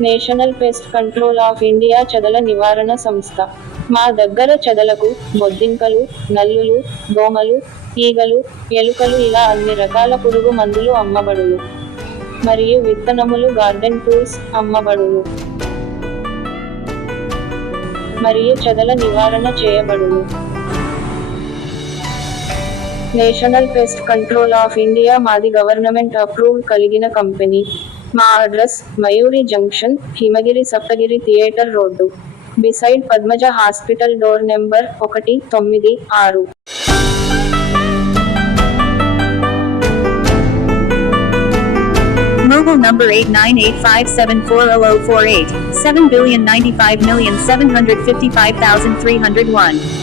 National pest control of India చెదల నివారణ సంస్థ. మా దగ్గర చెదలకు బొద్దింకలు, నల్లులు, దోమలు, ఈగలు, ఎలుకలు ఇలా అన్ని రకాల పురుగు మందులు అమ్మబడును. మరియు విత్తనములు, గార్డెన్ టూల్స్ అమ్మబడును. మరియు చెదల నివారణ చేయబడును. National pest control of India మాది గవర్నమెంట్ అప్రూవ్డ్ కలిగిన కంపెనీ. మా address Mayuri junction, Himagiri Saptagiri theatre road, beside Padmaja hospital, door number 196. Mobile number 8985740048, 7,095,755,301.